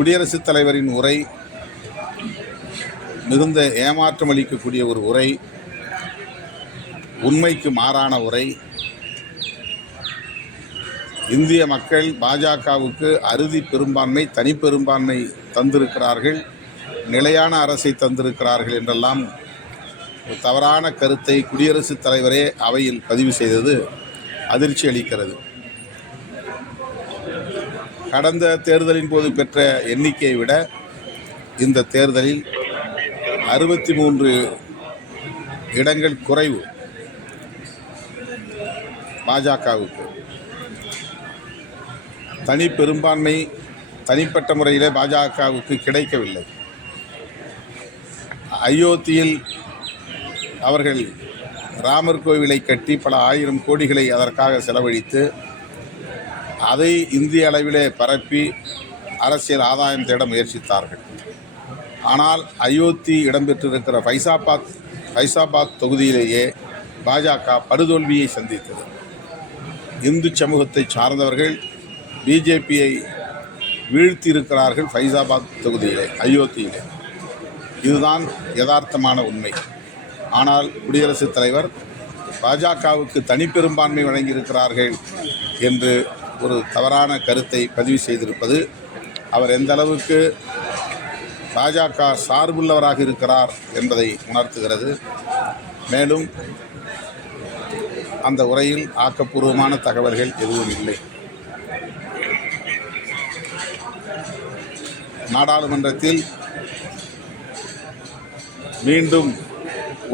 குடியரசுத் தலைவரின் உரை மிகுந்த ஏமாற்றம் அளிக்கக்கூடிய ஒரு உரை, உண்மைக்கு மாறான உரை. இந்திய மக்கள் பாஜகவுக்கு அறுதி பெரும்பான்மை, தனிப்பெரும்பான்மை தந்திருக்கிறார்கள், நிலையான அரசை தந்திருக்கிறார்கள் என்றெல்லாம் ஒரு தவறான கருத்தை குடியரசுத் தலைவரே அவையில் பதிவு செய்தது அதிர்ச்சி அளிக்கிறது. கடந்த தேர்தலின் போது பெற்ற எண்ணிக்கையை விட இந்த தேர்தலில் 63 இடங்கள் குறைவு பாஜகவுக்கு. தனி பெரும்பான்மை தனிப்பட்ட முறையிலே பாஜகவுக்கு கிடைக்கவில்லை. அயோத்தியில் அவர்கள் ராமர் கோவிலை கட்டி பல ஆயிரம் கோடிகளை அதற்காக செலவழித்து அதை இந்திய அளவிலே பரப்பி அரசியல் ஆதாயம் தேட முயற்சித்தார்கள். ஆனால் அயோத்தி இடம்பெற்றிருக்கிற ஃபைசாபாத் தொகுதியிலேயே பாஜக படுதோல்வியை சந்தித்தது. இந்து சமூகத்தை சார்ந்தவர்கள் பிஜேபியை வீழ்த்தியிருக்கிறார்கள் ஃபைசாபாத் தொகுதியிலே, அயோத்தியிலே. இதுதான் யதார்த்தமான உண்மை. ஆனால் குடியரசுத் தலைவர் பாஜகவுக்கு தனிப்பெரும்பான்மை வழங்கியிருக்கிறார்கள் என்று ஒரு தவறான கருத்தை பதிவு செய்திருப்பது அவர் எந்த அளவுக்கு பாஜக சார்புள்ளவராக இருக்கிறார் என்பதை உணர்த்துகிறது. மேலும் அந்த உரையில் ஆக்கப்பூர்வமான தகவல்கள் எதுவும் இல்லை. நாடாளுமன்றத்தில் மீண்டும்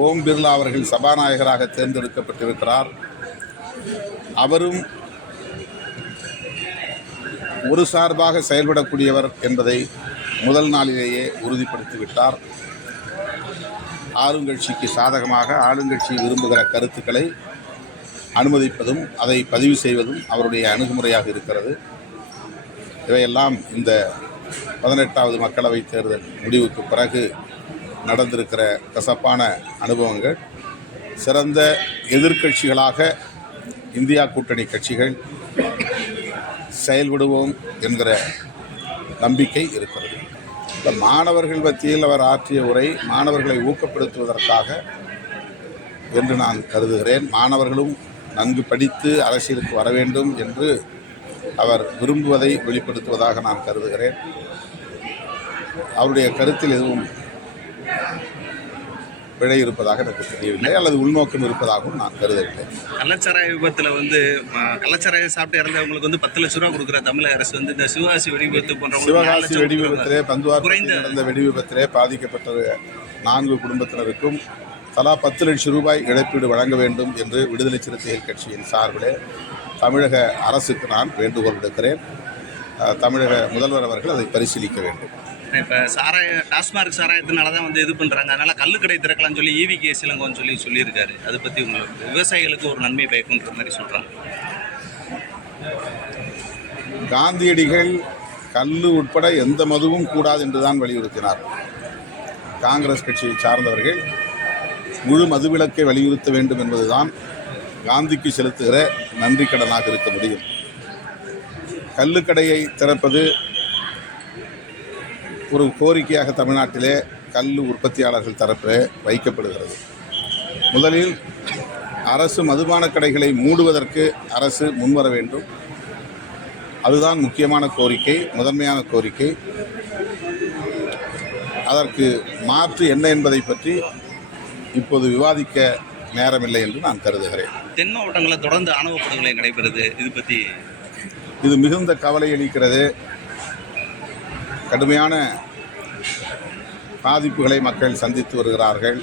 ஓம் பிர்லா அவர்கள் சபாநாயகராக தேர்ந்தெடுக்கப்பட்டிருக்கிறார். அவரும் ஒரு சார்பாக செயல்படக்கூடியவர் என்பதை முதல் நாளிலேயே உறுதிப்படுத்திவிட்டார். ஆளுங்கட்சிக்கு சாதகமாக ஆளுங்கட்சி விரும்புகிற கருத்துக்களை அனுமதிப்பதும் அதை பதிவு செய்வதும் அவருடைய அணுகுமுறையாக இருக்கிறது. இவையெல்லாம் இந்த 18வது மக்களவைத் தேர்தல் முடிவுக்கு பிறகு நடந்திருக்கிற கசப்பான அனுபவங்கள். சிறந்த எதிர்க்கட்சிகளாக இந்தியா கூட்டணி கட்சிகள் செயல்படுவோம் என்கிற நம்பிக்கை இருக்கிறது. இந்த மாணவர்கள் மத்தியில் அவர் ஆற்றிய உரை மாணவர்களை ஊக்கப்படுத்துவதற்காக என்று நான் கருதுகிறேன். மாணவர்களும் நன்கு படித்து அரசியலுக்கு வர வேண்டும் என்று அவர் விரும்புவதை வெளிப்படுத்துவதாக நான் கருதுகிறேன். அவருடைய கருத்தில் எதுவும் பிழை இருப்பதாக எனக்கு தெரியவில்லை, அல்லது உள்நோக்கம் இருப்பதாகவும் நான் கருதவில்லை. கள்ளச்சாராய விபத்தில் கள்ளச்சாராயம் சாப்பிட்டு இறந்தவங்களுக்கு 10 லட்ச ரூபா கொடுக்குற தமிழக அரசு இந்த சிவகாசி வெடி விபத்து போன்ற சிவகாசி வெடி விபத்திலே பந்துவார்பட்டியில் நடந்த வெடி விபத்திலே பாதிக்கப்பட்ட 4 குடும்பத்தினருக்கும் தலா 10 லட்சம் ரூபாய் இழப்பீடு வழங்க வேண்டும் என்று விடுதலை சிறுத்தைகள் கட்சியின் சார்பிலே தமிழக அரசுக்கு நான் வேண்டுகோள் விடுக்கிறேன். தமிழக முதல்வர் அவர்கள் அதை பரிசீலிக்க வேண்டும். இப்போ டாஸ்மார்க் சாராயத்தினால தான் இது பண்ணுறாங்க, அதனால் கள்ளுக்கடை திறக்கலாம்னு சொல்லி EVK இளங்கோன்னு சொல்லியிருக்காரு. அதை பற்றி உங்களுக்கு விவசாயிகளுக்கு ஒரு நன்மை பயக்குன்ற மாதிரி சொல்கிறாங்க. காந்தியடிகள் கல்லு உட்பட எந்த மதுவும் கூடாது என்று தான் வலியுறுத்தினார். காங்கிரஸ் கட்சியை சார்ந்தவர்கள் முழு மதுவிலக்கை வலியுறுத்த வேண்டும் என்பதுதான் காந்திக்கு செலுத்துகிற நன்றி கடனாக இருக்க முடியும். கள்ளுக்கடையை திறப்பது ஒரு கோரிக்கையாக தமிழ்நாட்டிலே கல் உற்பத்தியாளர்கள் தரப்பில் வைக்கப்படுகிறது. முதலில் அரசு மதுபான கடைகளை மூடுவதற்கு அரசு முன்வர வேண்டும். அதுதான் முக்கியமான கோரிக்கை, முதன்மையான கோரிக்கை. அதற்கு மாற்று என்ன என்பதை பற்றி இப்போது விவாதிக்க நேரமில்லை என்று நான் கருதுகிறேன். தென் மாவட்டங்களில் தொடர்ந்து ஆணவ படுகொலை நடைபெறுது. இது மிகுந்த கவலை அளிக்கிறது. கடுமையான பாதிப்புகளை மக்கள் சந்தித்து வருகிறார்கள்.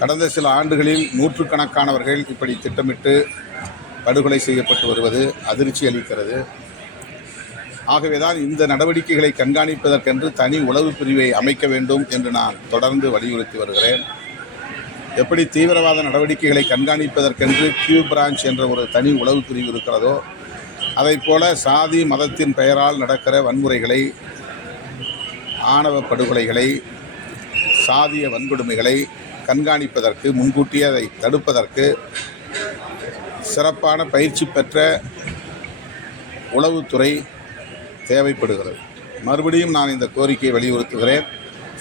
கடந்த சில ஆண்டுகளில் நூற்றுக்கணக்கானவர்கள் இப்படி திட்டமிட்டு படுகொலை செய்யப்பட்டு வருவது அதிர்ச்சி அளிக்கிறது. ஆகவேதான் இந்த நடவடிக்கைகளை கண்காணிப்பதற்கென்று தனி உளவு பிரிவை அமைக்க வேண்டும் என்று நான் தொடர்ந்து வலியுறுத்தி வருகிறேன். எப்படி தீவிரவாத நடவடிக்கைகளை கண்காணிப்பதற்கென்று கியூ பிரான்ச் என்ற ஒரு தனி உளவு பிரிவு இருக்கிறதோ, அதைப்போல சாதி மதத்தின் பெயரால் நடக்கிற வன்முறைகளை, ஆணவ படுகொலைகளை, சாதிய வன்கொடுமைகளை கண்காணிப்பதற்கு, முன்கூட்டியே அதை தடுப்பதற்கு சிறப்பான பயிற்சி பெற்ற உளவுத்துறை, தேவைப்படுகிறது. மறுபடியும் நான் இந்த கோரிக்கையை வலியுறுத்துகிறேன்.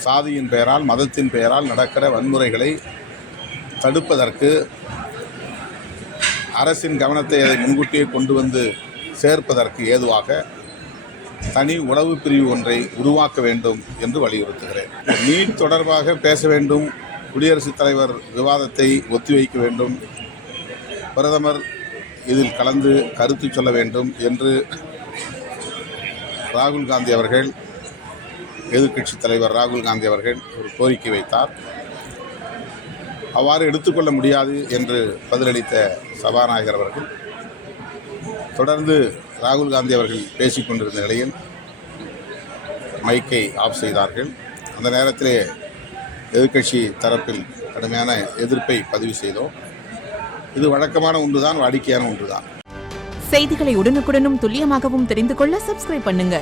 சாதியின் பெயரால், மதத்தின் பெயரால் நடக்கிற வன்முறைகளை தடுப்பதற்கு அரசின் கவனத்தை அதை முன்கூட்டியே கொண்டு வந்து சேர்ப்பதற்கு ஏதுவாக தனி உளவு பிரிவு ஒன்றை உருவாக்க வேண்டும் என்று வலியுறுத்துகிறேன். நீட் தொடர்பாக பேச வேண்டும், குடியரசுத் தலைவர் விவாதத்தை ஒத்திவைக்க வேண்டும், பிரதமர் இதில் கலந்து கருத்து சொல்ல வேண்டும் என்று ராகுல் காந்தி அவர்கள், எதிர்க்கட்சித் தலைவர் ராகுல் காந்தி அவர்கள் ஒரு கோரிக்கை வைத்தார். அவ்வாறு எடுத்துக்கொள்ள முடியாது என்று பதிலளித்த சபாநாயகர் அவர்கள் தொடர்ந்து ராகுல் காந்தி அவர்கள் பேசிக்கொண்டிருந்த நிலையில் மைக்கை ஆஃப் செய்தார்கள். அந்த நேரத்திலே எதிர்க்கட்சி தரப்பில் கடுமையான எதிர்ப்பை பதிவு செய்தோம். இது வழக்கமான ஒன்றுதான், வாடிக்கையான ஒன்றுதான். செய்திகளை உடனுக்குடனும் துல்லியமாகவும் தெரிந்து கொள்ள சப்ஸ்கிரைப் பண்ணுங்க.